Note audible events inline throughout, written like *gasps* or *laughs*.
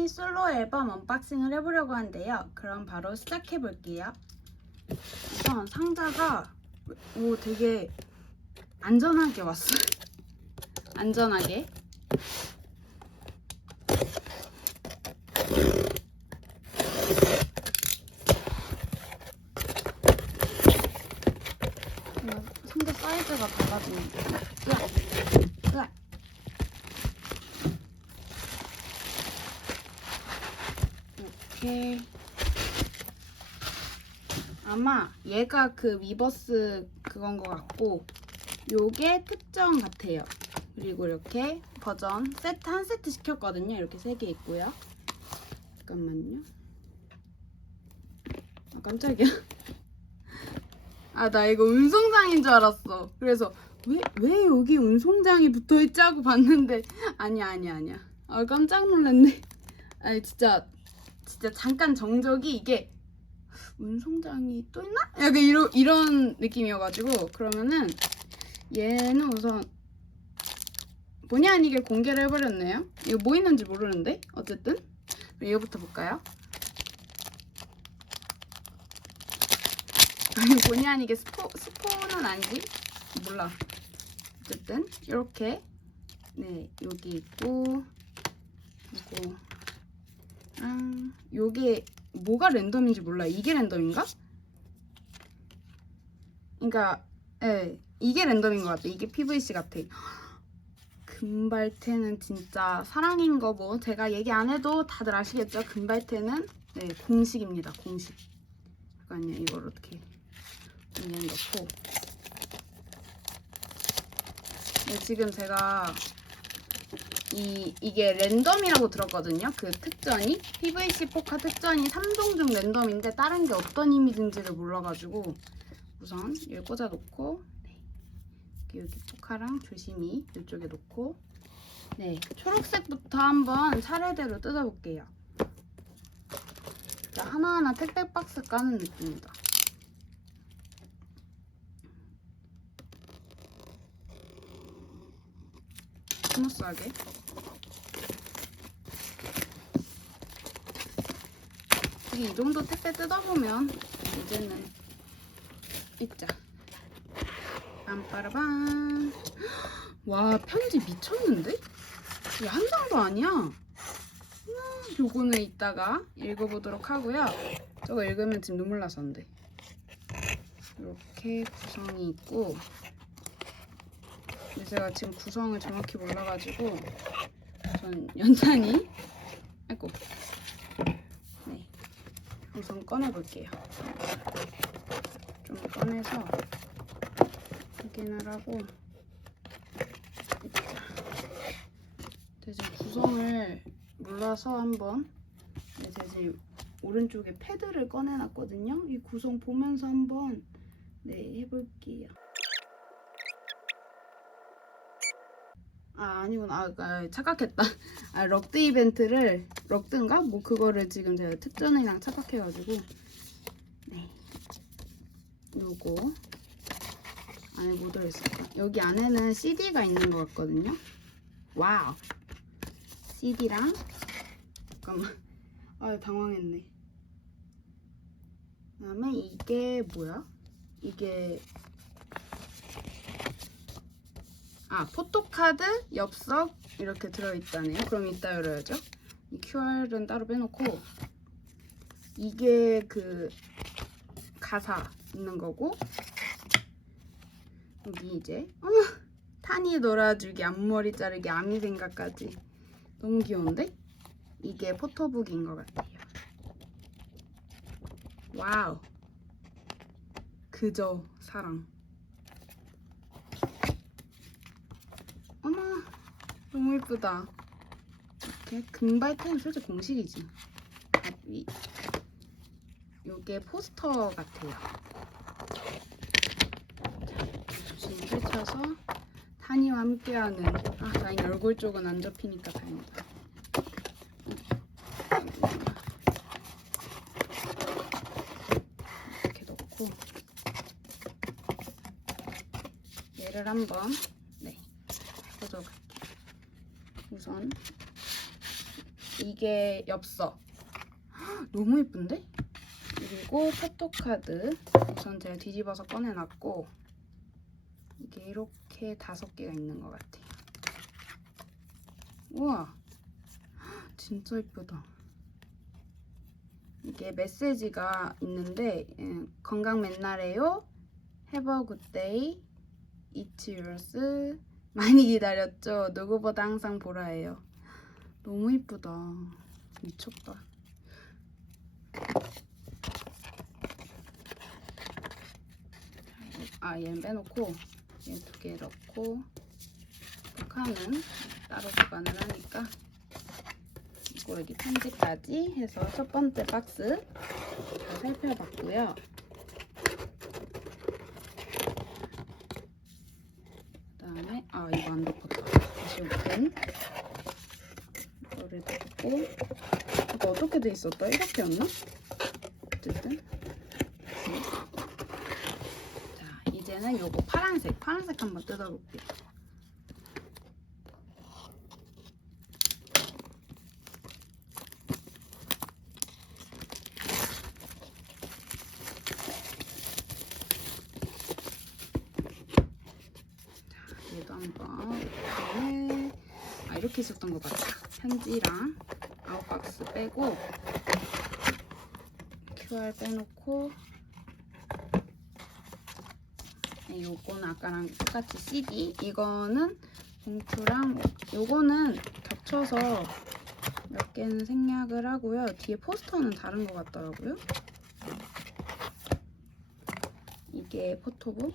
태영이 솔로 앨범 언박싱을 해보려고 하는데요. 그럼 바로 시작해볼게요. 우선 상자가 오 되게 안전하게 왔어요. *laughs* 안전하게. 이거 상자 사이즈가 달라지는데. 으악. 으악. 이렇게 아마 얘가 그 위버스 그건 것 같고 요게 특정 같아요. 그리고 이렇게 버전 세트 한 세트 시켰거든요. 이렇게 세 개 있고요. 잠깐만요. 아 깜짝이야. *laughs* 아 나 이거 운송장인 줄 알았어. 그래서 왜, 왜 여기 운송장이 붙어있지 하고 봤는데 아니야 아니야 아니야. 아 깜짝 놀랐네. 아니 진짜 진짜 잠깐 정적이 이게 운송장이 또 있나? 약간 이런 이런 느낌이어가지고 그러면은 얘는 우선 본의 아니게 공개를 해버렸네요. 이거 뭐 있는지 모르는데 어쨌든 이거부터 볼까요? *laughs* 본의 아니게 스포 스포는 아니지 몰라. 어쨌든 이렇게 네 여기 있고 그리고 아, 요게 뭐가 랜덤인지 몰라. 이게 랜덤인가? 그러니까 예, 이게 랜덤인 것 같아. 이게 PVC 같아. 금발태는 진짜 사랑인 거 뭐 제가 얘기 안 해도 다들 아시겠죠? 금발태는 네, 공식입니다. 공식. 잠깐요. 이걸 어떻게 여기에 넣고 네, 지금 제가 이, 이게 랜덤이라고 들었거든요. 그 특전이. PVC 포카 특전이 3종 중 랜덤인데 다른 게 어떤 이미지인지를 몰라가지고 우선 여기 꽂아놓고 네. 여기, 포카랑 조심히 이쪽에 놓고 네 초록색부터 한번 차례대로 뜯어볼게요. 자, 하나하나 택배 박스 까는 느낌이다. 스무스하게 이 정도 택배 뜯어보면 이제는 있자. 빰빠라밤. 와 편지 미쳤는데? 이게 한 장도 아니야. 음, 요거는 이따가 읽어보도록 하고요. 저거 읽으면 지금 눈물 나서 안돼. 이렇게 구성이 있고 제가 지금 구성을 정확히 몰라가지고 전 연탄이 아이고. 네. 우선 꺼내볼게요. 좀 꺼내서 확인을 하고 대신 구성을 몰라서 한번 네, 제가 지금 오른쪽에 패드를 꺼내놨거든요. 이 구성 보면서 한번 네 해볼게요 아 아니구나. 아, 아, 착각했다. *laughs* 아 럭드 이벤트를 럭드인가? 뭐 그거를 지금 제가 특전이랑 착각해가지고. 네. 요거. 안에 뭐 들어있을까? 여기 안에는 CD가 있는 것 같거든요. 와우. CD랑 잠깐만. 아 당황했네. 그 다음에 이게 뭐야? 이게 아 포토카드, 엽석 이렇게 들어있다네요. 그럼 이따 열어야죠. 이 QR은 따로 빼놓고 이게 그 가사 있는 거고 여기 이제 어머 탄이 놀아주기 앞머리 자르기 아미 생각까지 너무 귀여운데? 이게 포토북인 것 같아요. 와우 그저 사랑 어머 너무 예쁘다. 이렇게 금발펜 솔직히 공식이지. 아, 이, 요게 포스터 같아요. 자, 조심히 펼쳐서 타니와 함께하는 아 다행히 얼굴 쪽은 안 접히니까 다행이다. 이렇게 넣고 얘를 한번 네 가져갈게요. 우선 이게 엽서. 헉, *gasps* 너무 예쁜데? 그리고 포토카드. 우선 제가 뒤집어서 꺼내놨고 이게 이렇게 다섯 개가 있는 것 같아요. 우와, 헉, *gasps* 진짜 예쁘다. 이게 메시지가 있는데 음, 건강 맨날해요. Have a good day. It's yours. 많이 기다렸죠. 누구보다 항상 보라예요. 너무 이쁘다. 미쳤다. 아 얘는 빼놓고 얘 두 개 넣고 북한은 따로 보관을 하니까 그리고 여기 편지까지 해서 첫 번째 박스 다 살펴봤고요. 그다음에 아 이거 안 덮었다. 다시 오픈. 이거를 덮고 돼 있었다? 이렇게였나? 어쨌든. 네. 자 이제는 요거 파란색 파란색 한번 뜯어볼게요. 얘도 한번 그다음에 아 이렇게 있었던 것 같아 편지랑 박스 빼고 QR 빼놓고 네, 요거는 아까랑 똑같이 CD 이거는 봉투랑 요거는 겹쳐서 몇 개는 생략을 하고요 뒤에 포스터는 다른 것 같더라고요 이게 포토북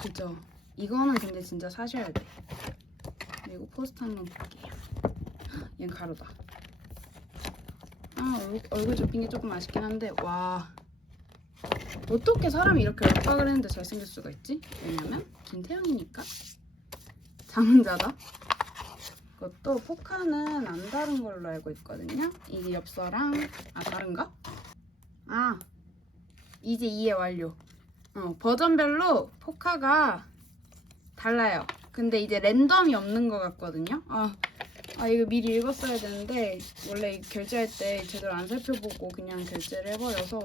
그죠? 이거는 근데 진짜 사셔야 돼. 그리고 포스터 한번 볼게요. *gasps* 헉, 얘는 가루다. 아 얼굴, 얼굴 접힌 게 조금 아쉽긴 한데 와 어떻게 사람이 이렇게 엇박을 했는데 잘생길 수가 있지? 왜냐면 김태형이니까 장자다. 그것도 포카는 안 다른 걸로 알고 있거든요. 이게 엽서랑 아 다른가? 아 이제 이해 완료. 어, 버전별로 포카가 달라요. 근데 이제 랜덤이 없는 것 같거든요. 아, 아 이거 미리 읽었어야 되는데 원래 결제할 때 제대로 안 살펴보고 그냥 결제를 해버려서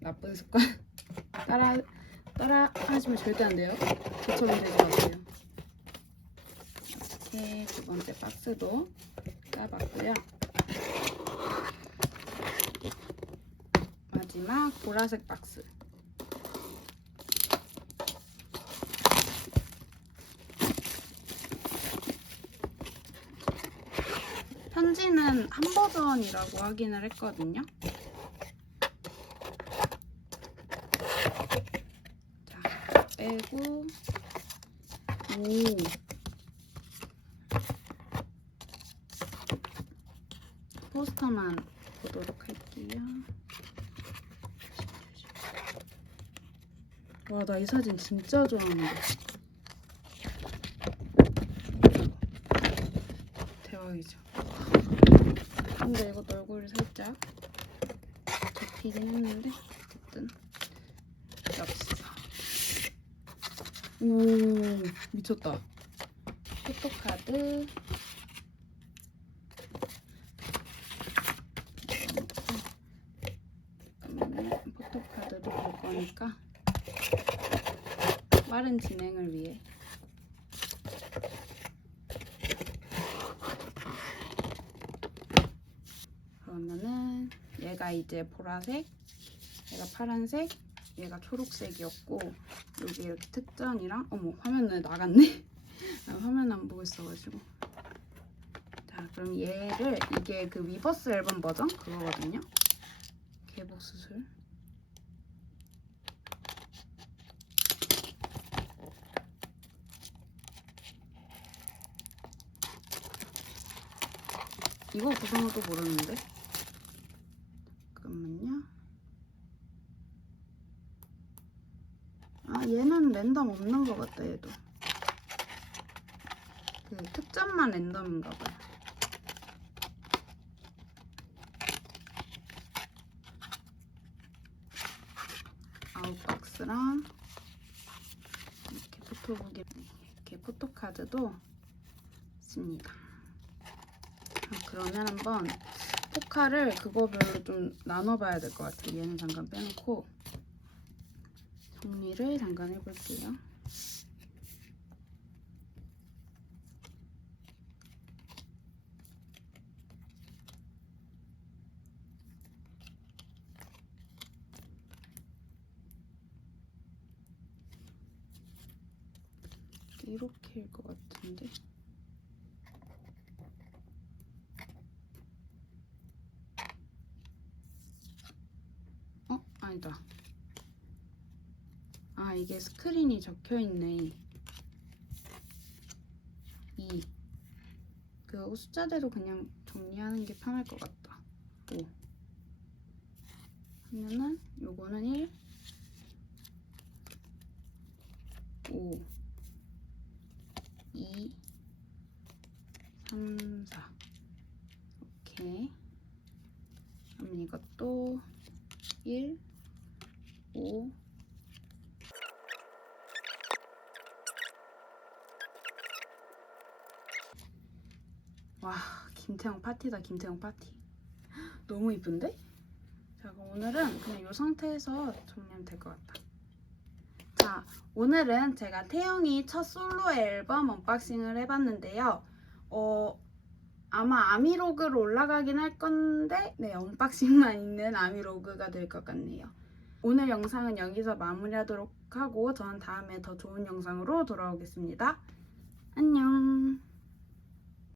나쁜 습관 *laughs* 따라 따라 하시면 절대 안 돼요. 저처럼 되지 마세요. 이렇게 두 번째 박스도 까봤고요. 마지막 보라색 박스. 편지는 한 버전이라고 확인을 했거든요. 자, 빼고 오. 포스터만 보도록 할게요. 와, 나 이 사진 진짜 좋아하는데. 대박이죠. 근데 이것도 얼굴이 살짝 접히긴 했는데 어쨌든 엽서 오 미쳤다. 포토카드. 포토카드도 볼 거니까 빠른 진행을 위해 그러면은 얘가 이제 보라색, 얘가 파란색, 얘가 초록색이었고 여기 이렇게 특전이랑 어머 화면에 나갔네. *laughs* 나 화면 안 보고 있어가지고. 자 그럼 얘를 이게 그 위버스 앨범 버전 그거거든요. 개복 수술. 이거 구성을 또 모르는데. 잠깐만요. 아 얘는 랜덤 없는 것 같다 얘도. 그 특전만 랜덤인가 봐요. 아웃박스랑 이렇게 포토북에 이렇게 포토카드도 있습니다. 아, 그러면 한번 포카를 그거별로 좀 나눠봐야 될 것 같아요. 얘는 잠깐 빼놓고 정리를 잠깐 해볼게요. 이렇게일 것 같은데. 어? 아니다. 아, 이게 스크린이 적혀 있네. 2. 그 숫자대로 그냥 정리하는 게 편할 것 같다. 5. 하면은 요거는 1. 5. 2, 3, 4 오케이 그러면 이것도 1, 5 와, 김태형 파티다, 김태형 파티. *gasps* 너무 이쁜데? 자, 그럼 오늘은 그냥 이 상태에서 정리하면 될 것 같다. 자, 오늘은 제가 태영이 첫 솔로 앨범 언박싱을 해봤는데요. 어, 아마 아미로그로 올라가긴 할 건데, 네, 언박싱만 있는 아미로그가 될 것 같네요. 오늘 영상은 여기서 마무리하도록 하고, 저는 다음에 더 좋은 영상으로 돌아오겠습니다. 안녕!